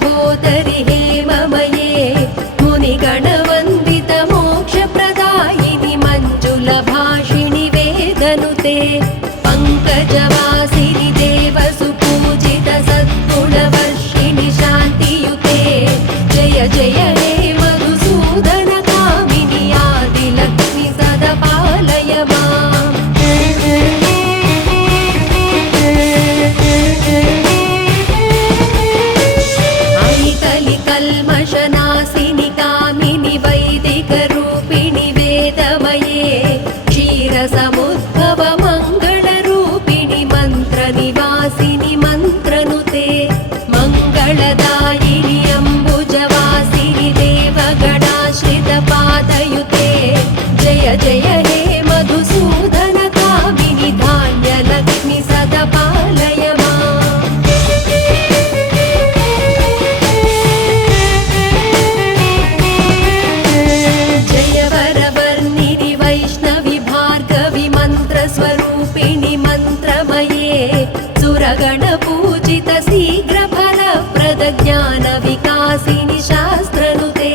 सहोदरि हेममये मुनिगणवन्दित मोक्षप्रदायिनि मञ्जुलभाषिणि वेदनुते पङ्कजवासिनि देवसुपूजित सद्गुणवर्षिणि शान्तियुते जय जय हे मधुसूदन कामिनि आदिलक्ष्मि सदा पालय माम्। कल्मषनाशिनि कामिनि वैदिकरूपिणि वेदमये क्षीरसमुद्भव मङ्गलरूपिणि मन्त्रनिवासिनि मन्त्रनुते मङ्गलदायिनि अम्बुजवासिनि देवगणाश्रितपादयुते जय जय हे मधुसूदन कामिनि धान्यलक्ष्मि सदा पालय माम्। स्वरूपिणि मन्त्रमये सुरगणपूजित शीघ्रफलप्रद ज्ञानविकासिनि शास्त्रनुते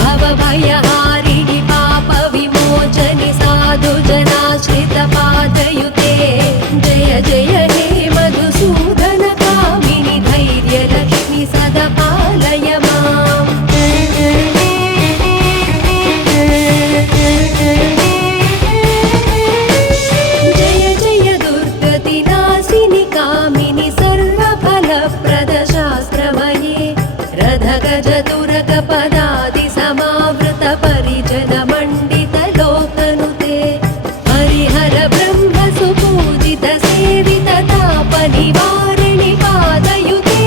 भवभयहारिणि पापविमोचनि साधुजनाश्रितपादयुते जय जय हे मधुसूदन कामिनि धैर्यलक्ष्मि सदा पालय माम्। रथगजतुरगपदादि समावृत परिजन मण्डित लोकनुते हरिहर ब्रह्म सुपूजित सेवित ताप निवारिणि पादयुते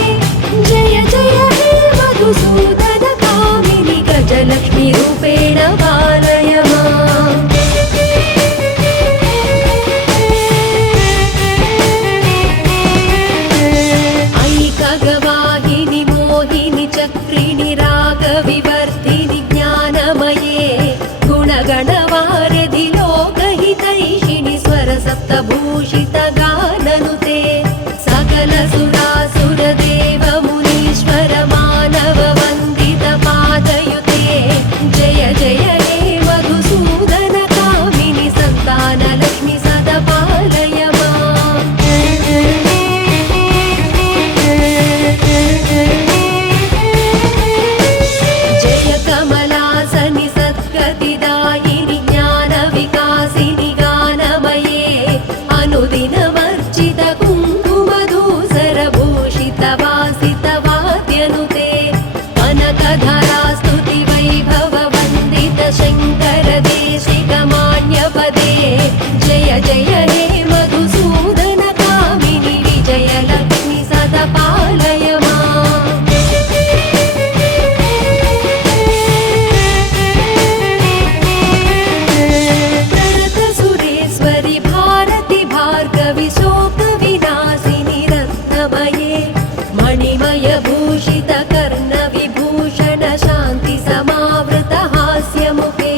जय जय हे मधुसूदन कामिनि गजलक्ष्मी रूपेण पालय माम्। ऐकगवाहिनि मोहिनि चक्रिणि रागविवर्धिनि ज्ञानमये गुणगणवारधि लोकहितैषिणि स्वरसप्तभूषित गाननुते सकल सुरासुर देव मुनीश्वर मानव वन्दित पादयुते जय जय हे मधुसूदन कामिनि सन्तानलक्ष्मि सदा पालय माम्। जय कमलासनि सद्गतिदायिनि ज्ञानविकासिनि गानमये अनुदिनवर्जित कुङ्कुमधूसरभूषित वासित वाद्यनुते कनकधरा स्तुति वैभव वन्दित शङ्कर देशिक मान्यपदे जय जय हे मधुसूदन कामिनि विजयलक्ष्मि सदा पालय माम्। प्रणतसुरेश्वरि भारति भार्गवि शोकविनाशिनि रत्नमये मणिमयभूषित कर्णविभूषण शान्ति समावृत हास्यमुखे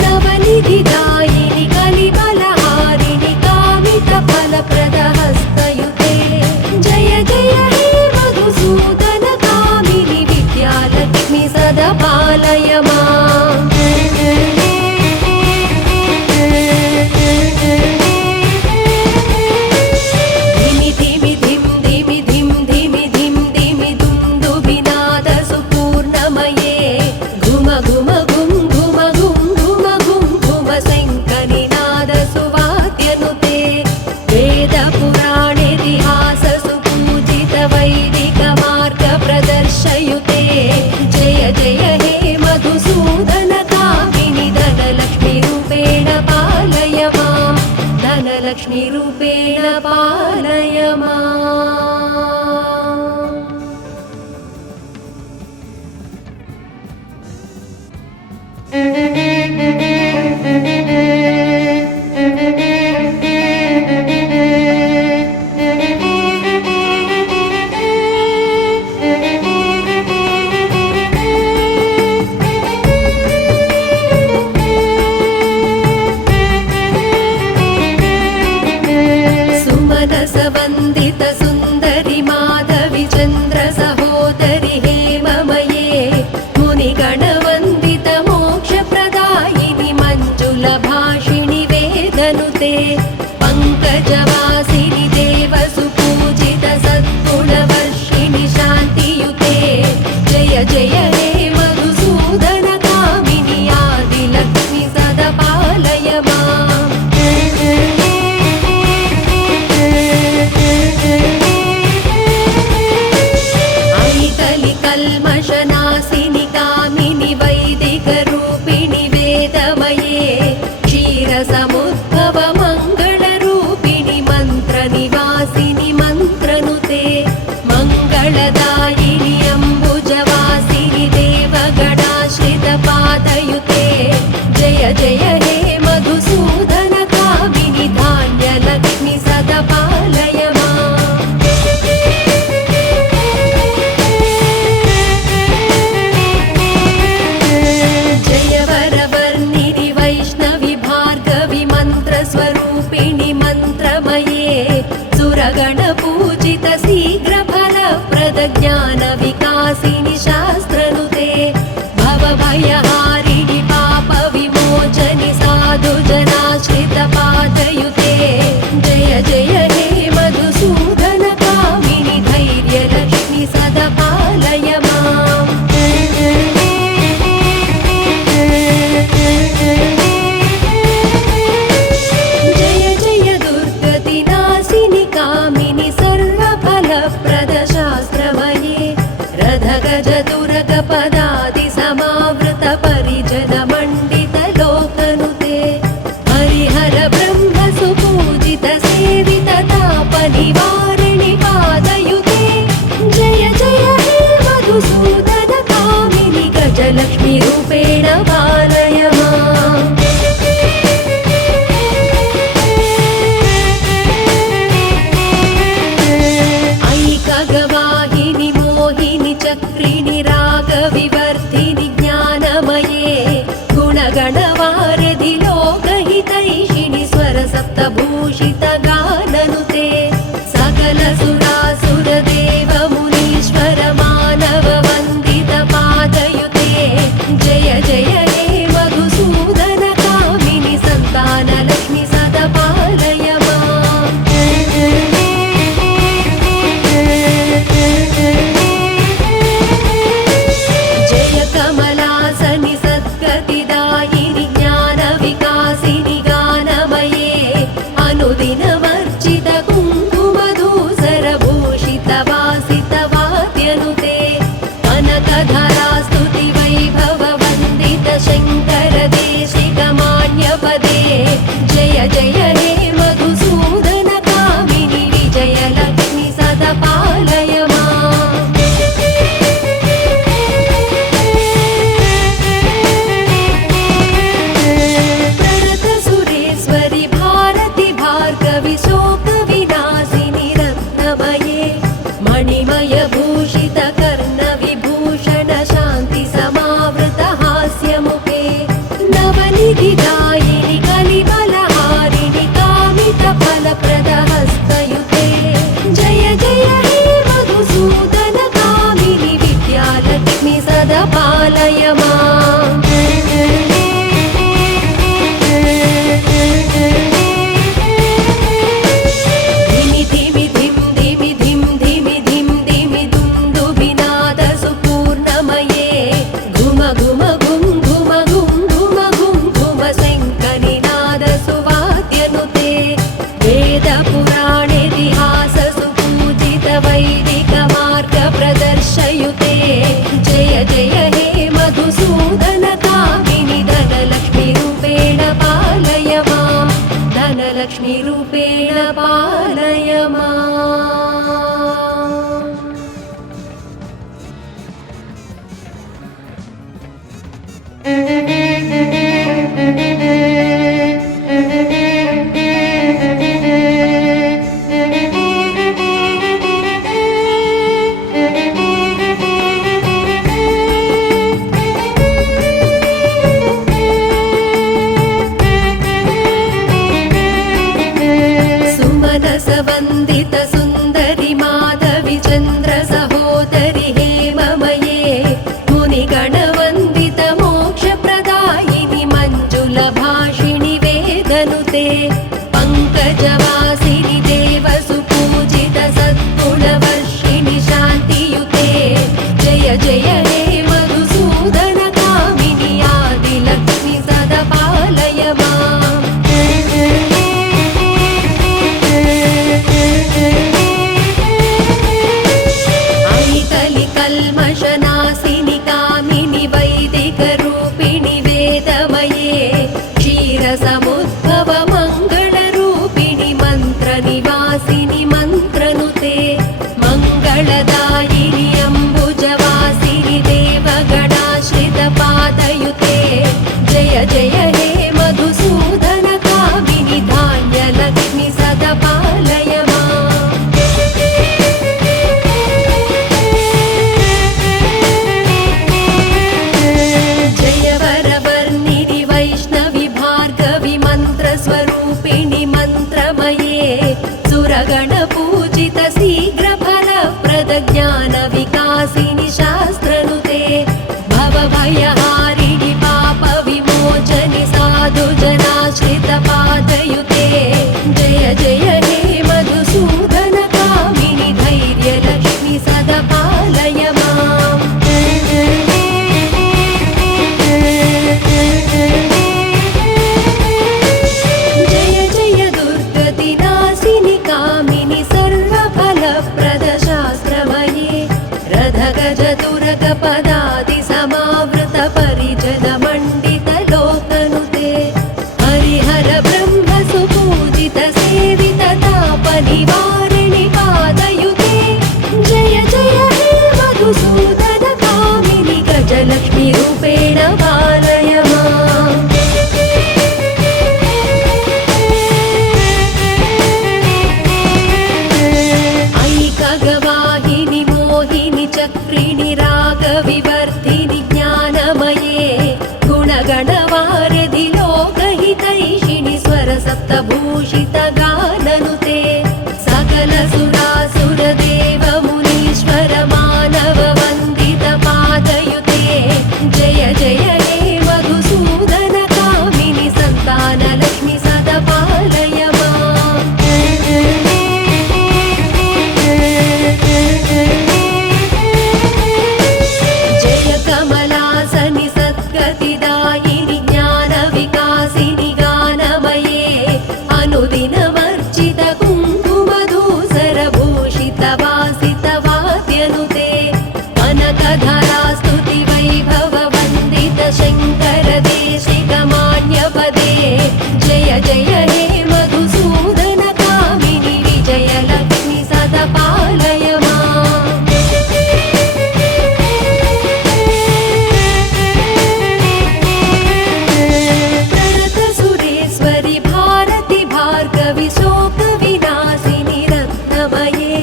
नवनिधिदायिनि कलिबलहारिणि कामितफलप्रद हस्तयुते जय जय हे मधुसूदन कामिनि विद्यालक्ष्मि सदा पालय माम्। धिमि धिमि धिं धिमि धिं धिमि धिं धिमि दुन्दुभिनाद सुपूर्णमये घुम घुम घुं घुम घुं घुम घुं घुम शङ्खनिनाद सुवाद्यनुते वेदपुराणेतिहास सुपूजित वैदिक मार्ग प्रदर्शयुते जय जय हे मधुसूदन कामिनि धनलक्ष्मी रूपेण पालय माम्। धनलक्ष्मी रूपेण पालय माम्। पङ्कजवासिनि देवसुपूजित सद्गुणवर्षिणि शान्तियुते जय जय हे मधुसूदन कामिनि आदिलक्ष्मि सदा पालय माम् कल्मषनाशिनि कामिनि वैदिकरूपिणि वेदमये क्षीरसमुद्भव मङ्गलरूपिणि मन्त्रनिवासिनि मन्त्रनुते मङ्गलदायिनि अम्बुजवासिनि देवगणाश्रितपादयुते जय जय हे मधुसूदन कामिनि धान्यलक्ष्मि सदा पालय माम् स्वरूपिणि मन्त्रमये सुरगणपूजित शीघ्रफलप्रद ज्ञानविकासिनि शास्त्रनुते भवभयहारिणि पापविमोचनि साधुजनाश्रितपादयुते जय जय हे मधुसूदन कामिनि धैर्यलक्ष्मि सदा पालय माम् पदादि समावृत परिजन मण्डित लोकनुते हरिहर ब्रह्म सुपूजित सेवित ताप निवारिणि पादयुते जय जय हे मधुसूदन कामिनि गजलक्ष्मी रूपेण पालय माम् ऐकगवाहिनि मोहिनि चक्रिणि विवर्धिनि ज्ञानमये गुणगणवारिधि लोकहितैषिणि स्वरसप्तभूषित गाननुते सकल सुरासुर देव मुनीश्वर मानव वन्दित पादयुते जय जय हे मधुसूदन कामिनि सन्तानलक्ष्मि सदा पालय माम् नासिनि कामिनि वैदिकरूपिणि वेदमये क्षीरसमुद्भव मङ्गलरूपिणि मन्त्रनिवासिनि मन्त्रनुते मङ्गलदायिनि अम्बुजवासिनि देवगणाश्रितपादयुते जय जय हे मधुसूदन कामिनि धान्यलक्ष्मि सदा पालय माम्। जय वरवर्णिनि वैष्णवि भार्गवि मन्त्रस्वरूपिणि मन्त्रमये सुरगणपूजित शीघ्रफलप्रद ज्ञानविकासिनि शास्त्रनुते भवभयहारिणि पापविमोचनि साधुजनाश्रितपादयुते जय जय हे मधुसूदन कामिनि धैर्यलक्ष्मि सदा पालय माम्। जय जय दुर्गतिनाशिनि कामिनि सर्वफलप्रद शास्त्रमये रथगजतुरगपदादि समावृत परिजन मण्डित लोकनुते हरिहर ब्रह्म सुपूजित सेवित तापनिवारिणि पादयुते जय जय हे मधुसूदन कामिनि गजलक्ष्मी रूपेण पालय माम्। ऐकगवाहिनि मोहिनि चक्रिणि रागविवर्धिनि ज्ञानमये गुणगणवारिधि लोकहितैषिणि स्वरसप्तभूषित गाननुते सकल सुरासुरदेव मुनीश्वर मानव वन्दित पादयुते जय जय हे मधुसूदन कामिनि सन्तानलक्ष्मि सदा पालय माम्। जय कमलासनि सद्गतिदायिनि ज्ञानविकासिनि गानमये अनुदिनवर्जित कुङ्कुमधूसरभूषित वासित वाद्यनुते कनकधरास्तुति वैभव वन्दित शङ्कर देशिकमान्यपदे जय जय हे मधुसूदन कामिनि विजयलक्ष्मि सदा पालय माम्। प्रणत सुरेश्वरि भारति भार्गवि शोकविनाशिनि रत्नमये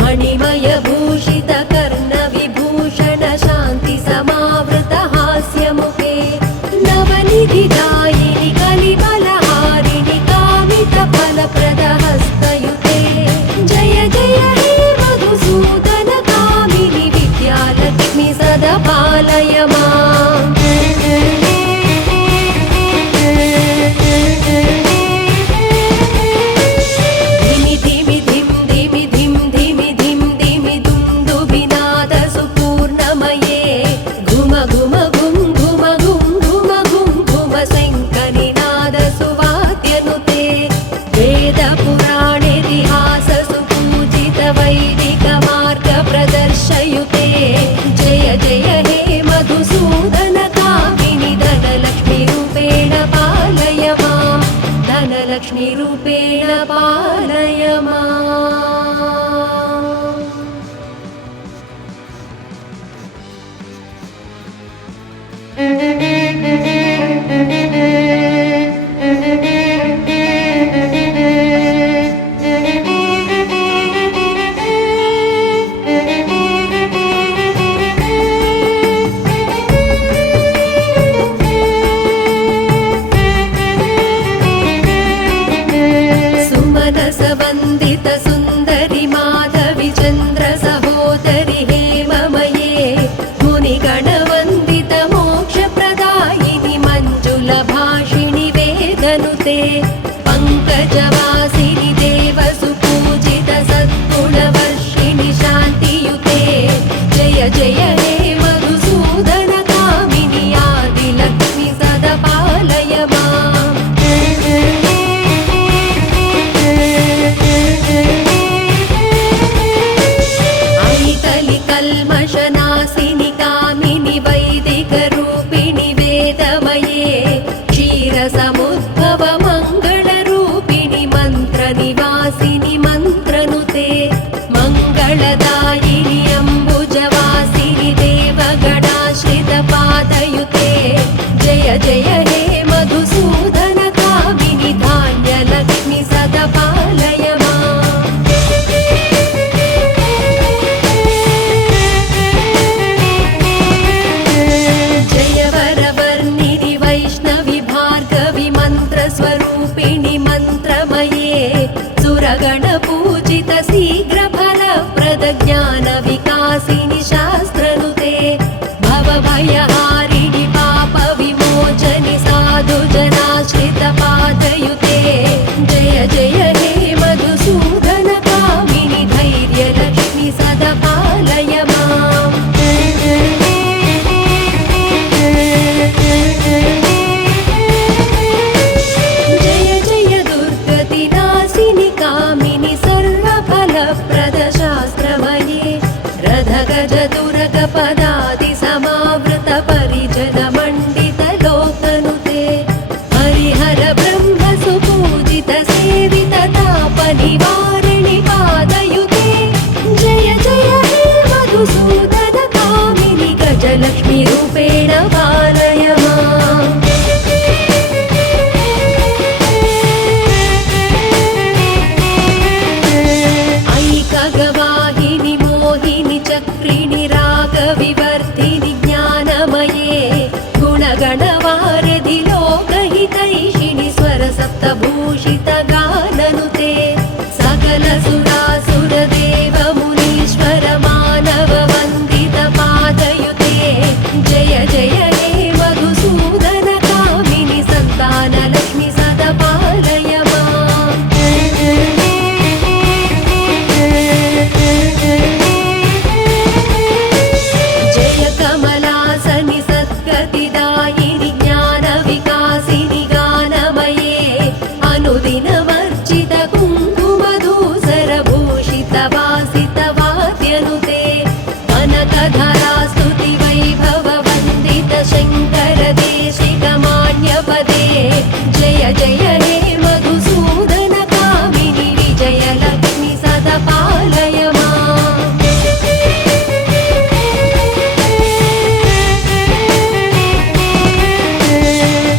मणिमय भूषित कर्णविभूषण शान्ति समावृत हास्यमुखे नवनिधिदायिनि कलिबलहारिणि कामित फलप्रद हस्तयुते जय जय हे मधुसूदन कामिनि विद्यालक्ष्मि सदा पालय माम्। धिमि धिमि धिं धिमि धिं धिमि धिं धिमि दुन्दुभिनाद सुपूर्णमये घुम घुम घुं घुम घुं घुम घुं घुम शङ्खनिनाद सुवाद्यनुते वेदपुराणेतिहास सुपूजित वैदिक मार्ग प्रदर्शयुते जय जय हे मधुसूदन कामिनि धनलक्ष्मी रूपेण पालय माम्। धनलक्ष्मी रूपेण पालय माम्। सुमनसवन्दित सुन्दरि माधवि चन्द्र सहोदरि हेममये मुनिगणवन्दित मोक्षप्रद पदादि समावृत परिजन मण्डित लोकनुते हरिहर ब्रह्म सुपूजित सेवित ताप निवारिणि पादयुते जय जय हे मधुसूदन कामिनि गजलक्ष्मी रूपेण पालय माम् ऐकगवाहिनि मोहिनि चक्रिणि रागविवर्धिनि ज्ञानमये गुणगणवारधि लोकहितैषिणि स्वरसप्तभूषित गाननुते सकल सुरासुरदेव मुनीश्वर मानव वन्दित पादयुते जय जय हे मधुसूदन कामिनि सन्तानलक्ष्मि सदा पालय माम् जय कमलासनि सद्गतिदायिनि ज्ञानविकासिनि गानमये अनुदिनमर्चित कुङ्कुमधूसरभूषित वासित वाद्यनुते कनकधरा स्तुति वैभव वन्दित शङ्कर देशिकमान्यपदे जय जय हे मधुसूदन कामिनि विजयलक्ष्मि सदा पालय माम्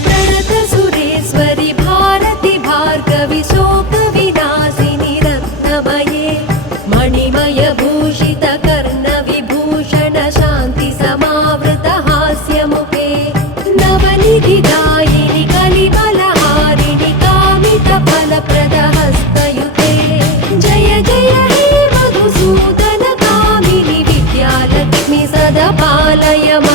प्रणत सुरेश्वरि भारति भार्गवि शोकविनाशिनि रत्नमये मणिमय भूषित कर्ण विभूषण शान्ति समावृत हास्यमुखे नवनिधिदायिनि कलिबलहारिणि कामित फलप्रद हस्तयुते जय जय हे मधुसूदन कामिनि विद्यालक्ष्मि सदा पालय माम्